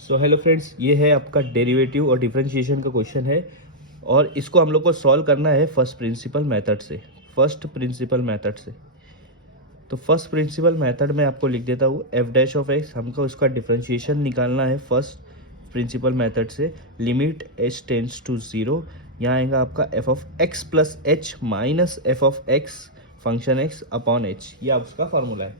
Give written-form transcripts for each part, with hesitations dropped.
So hello friends, ये है आपका डेरिवेटिव और डिफरेंशिएशन का क्वेश्चन है और इसको हम लोग को सॉल्व करना है फर्स्ट प्रिंसिपल मेथड से। तो फर्स्ट प्रिंसिपल मेथड में आपको लिख देता हूँ एफ डैश ऑफ एक्स, हमको इसका डिफरेंशिएशन निकालना है फर्स्ट प्रिंसिपल मेथड से। Limit H tends to zero, यहाँ आएगा आपका F of X plus H minus F of X function X upon H, ये आप उसका फॉर्मूला है।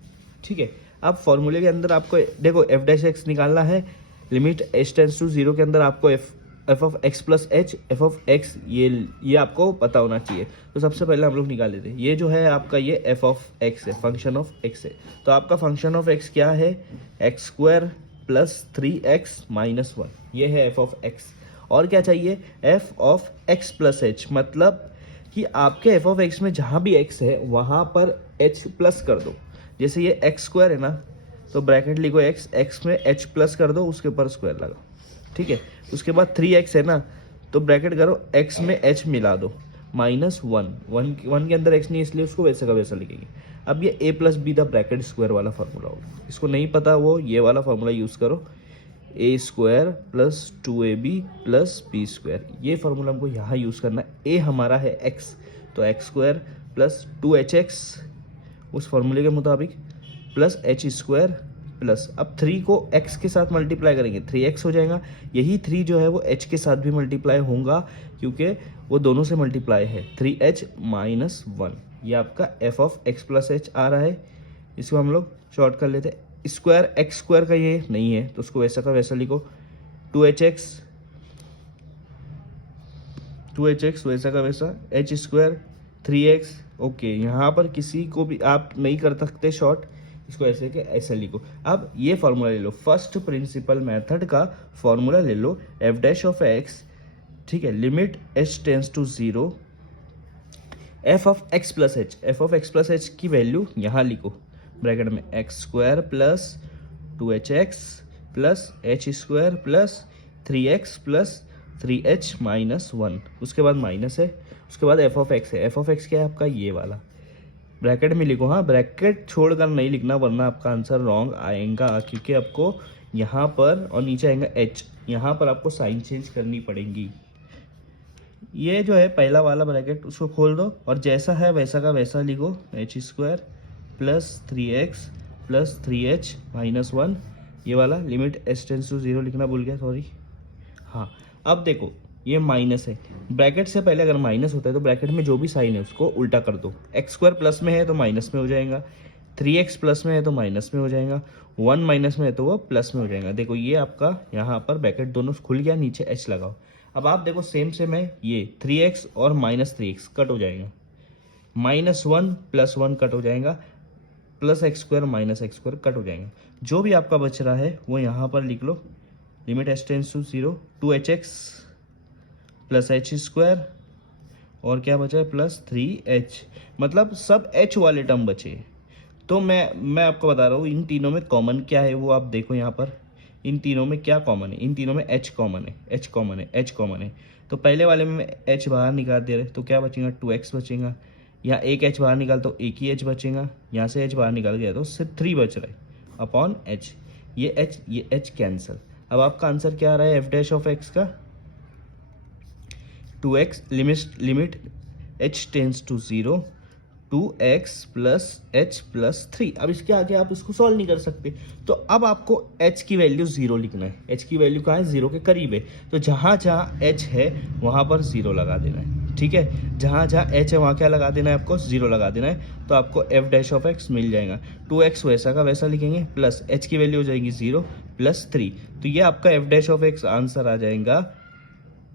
ठीक है, अब फॉर्मूले के अंदर आपको देखो एफ डैश एक्स निकालना है। Limit H tends to zero के अंदर आपको F of X plus H F of X ये आपको पता होना चाहिए। तो सबसे पहले हम लोग निकाल लेते हैं। ये जो है आपका ये एफ ऑफ एक्स है, फंक्शन ऑफ एक्स है। तो आपका फंक्शन ऑफ एक्स क्या है? X square plus 3x minus 1, ये है एफ ऑफ एक्स। और क्या चाहिए? F of X plus H, मतलब कि आपके एफ ऑफ एक्स में जहाँ भी एक्स है वहाँ पर एच प्लस कर दो। जैसे ये एक्स स्क्वायर है ना, तो ब्रैकेट लिखो एक्स में एच प्लस कर दो, उसके ऊपर स्क्वायर लगाओ। ठीक है, उसके बाद 3x है ना, तो ब्रैकेट करो x में h मिला दो माइनस 1 के अंदर x नहीं, इसलिए उसको वैसे का वैसा लिखेंगे। अब ये a plus B the bracket square वाला फार्मूला होगा। इसको नहीं पता वो ये वाला फार्मूला यूज़ करो, a square plus 2ab plus B square, ये फार्मूला हमको यहाँ यूज़ करना है। a हमारा है x, तो एक्स स्क्वायर प्लस 2hx उस फार्मूले के मुताबिक प्लस एच स्क्वायर प्लस, अब 3 को x के साथ मल्टीप्लाई करेंगे 3x हो जाएगा। यही 3 जो है वो h के साथ भी मल्टीप्लाई होगा क्योंकि वो दोनों से मल्टीप्लाई है। 3h माइनस 1, ये आपका f of x plus h आ रहा है। इसको हम लोग शॉर्ट कर लेते हैं। स्क्वायर x स्क्वायर का ये नहीं है तो उसको वैसा का वैसा लिखो। 2hx वैसा का वैसा, h स्क्वायर 3x। ओके, यहाँ पर किसी को भी आप नहीं कर सकते शॉर्ट, इसको ऐसे के ऐसे लिखो। अब ये फार्मूला ले लो, फर्स्ट प्रिंसिपल मेथड का फार्मूला ले लो, एफ डैश ऑफ एक्स। ठीक है, limit H tends to zero, F of X plus H, F of X plus H की वैल्यू यहाँ लिखो ब्रैकेट में X square plus 2hx plus H square plus 3x plus 3h minus 1, उसके बाद minus है, उसके बाद एफ ऑफ एक्स है। एफ ऑफ एक्स क्या है आपका? ये वाला ब्रैकेट में लिखो। हाँ, ब्रैकेट छोड़कर नहीं लिखना वरना आपका आंसर रॉन्ग आएगा, क्योंकि आपको यहाँ पर और नीचे आएगा एच, यहाँ पर आपको साइन चेंज करनी पड़ेगी। ये जो है पहला वाला ब्रैकेट उसको खोल दो और जैसा है वैसा का वैसा लिखो, H square plus 3x plus 3h minus 1, ये वाला। Limit H tends to zero लिखना भूल गया, सॉरी। हाँ, अब देखो ये माइनस है, ब्रैकेट से पहले अगर माइनस होता है तो ब्रैकेट में जो भी साइन है उसको उल्टा कर दो। एक्स स्क्वायर प्लस में है तो माइनस में हो जाएगा, 3x प्लस में है तो माइनस में हो जाएगा, 1 माइनस में है तो वो प्लस में हो जाएगा। देखो ये आपका यहाँ पर ब्रैकेट दोनों खुल गया, नीचे h लगाओ। अब आप देखो सेम है, ये 3x और माइनस 3x कट हो जाएगा, माइनस 1 प्लस 1 कट हो जाएगा, plus x square minus x square cut हो जाएगा। जो भी आपका बच रहा है वो यहाँ पर लिख लो, limit H tends to zero, 2hx plus H square और क्या बचा है प्लस 3h, मतलब सब h वाले टर्म बचे। तो मैं आपको बता रहा हूँ इन तीनों में कॉमन क्या है वो आप देखो। यहाँ पर इन तीनों में क्या कॉमन है? इन तीनों में h कॉमन है, h कॉमन है। तो पहले वाले में h बाहर निकाल दे रहे तो क्या बचेगा? 2x बचेगा। यहाँ एक h बाहर निकाल तो एक ही h बचेगा, यहाँ से h बाहर निकाल गया तो सिर्फ 3 बच रहा है अपॉन h। ये h कैंसिल। अब आपका आंसर क्या आ रहा है एफ डैश ऑफ एक्स का? 2x limit h tends to zero, 2x plus h plus 3। अब इसके आगे आप इसको सॉल्व नहीं कर सकते, तो अब आपको h की वैल्यू 0 लिखना है। h की वैल्यू कहाँ है? 0 के करीब है, तो जहाँ जहाँ h है वहाँ पर 0 लगा देना है। ठीक है, जहाँ जहाँ h है वहाँ क्या लगा देना है? आपको 0 लगा देना है, तो आपको एफ डैश ऑफ एक्स मिल जाएगा। 2x वैसा का वैसा लिखेंगे प्लस h की वैल्यू हो जाएगी 0 प्लस 3, तो ये आपका f dash of x answer आ जाएगा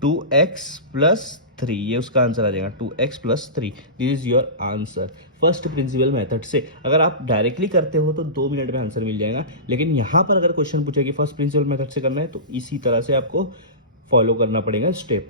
2x प्लस 3, ये उसका आंसर आ जाएगा 2x plus 3। This is your answer first principle method से। अगर आप डायरेक्टली करते हो तो 2 मिनट में आंसर मिल जाएगा, लेकिन यहाँ पर अगर क्वेश्चन पूछे कि फर्स्ट प्रिंसिपल मेथड से करना है तो इसी तरह से आपको फॉलो करना पड़ेगा स्टेप।